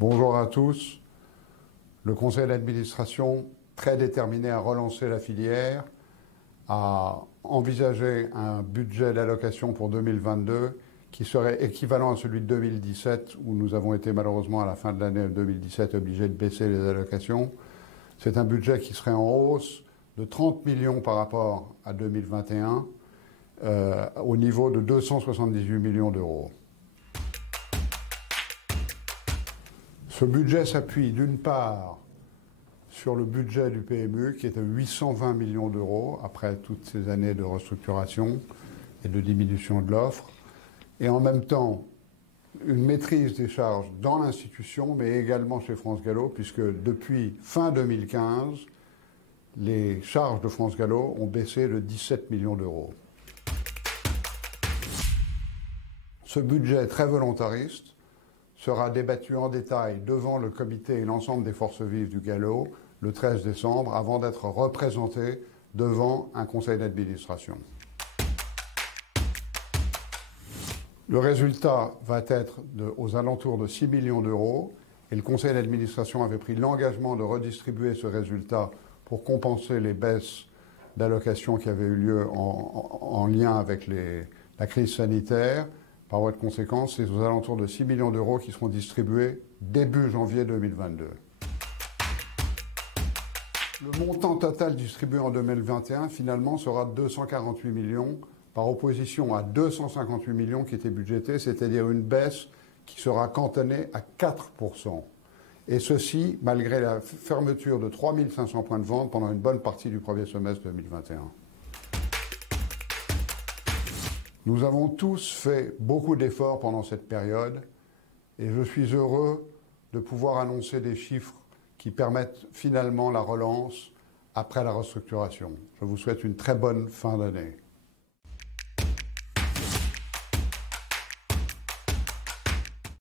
Bonjour à tous. Le conseil d'administration, très déterminé à relancer la filière, a envisagé un budget d'allocation pour 2022 qui serait équivalent à celui de 2017, où nous avons été malheureusement à la fin de l'année 2017 obligés de baisser les allocations. C'est un budget qui serait en hausse de 30 millions par rapport à 2021, au niveau de 278 millions d'euros. Ce budget s'appuie d'une part sur le budget du PMU qui est de 820 millions d'euros après toutes ces années de restructuration et de diminution de l'offre, et en même temps une maîtrise des charges dans l'institution mais également chez France Gallo, puisque depuis fin 2015, les charges de France Gallo ont baissé de 17 millions d'euros. Ce budget très volontariste sera débattu en détail devant le comité et l'ensemble des forces vives du Gallo le 13 décembre, avant d'être représenté devant un conseil d'administration. Le résultat va être aux alentours de 6 millions d'euros, et le conseil d'administration avait pris l'engagement de redistribuer ce résultat pour compenser les baisses d'allocations qui avaient eu lieu en lien avec la crise sanitaire. Par voie de conséquence, c'est aux alentours de 6 millions d'euros qui seront distribués début janvier 2022. Le montant total distribué en 2021, finalement, sera de 248 millions, par opposition à 258 millions qui étaient budgétés, c'est-à-dire une baisse qui sera cantonnée à 4%. Et ceci, malgré la fermeture de 3500 points de vente pendant une bonne partie du premier semestre 2021. Nous avons tous fait beaucoup d'efforts pendant cette période et je suis heureux de pouvoir annoncer des chiffres qui permettent finalement la relance après la restructuration. Je vous souhaite une très bonne fin d'année.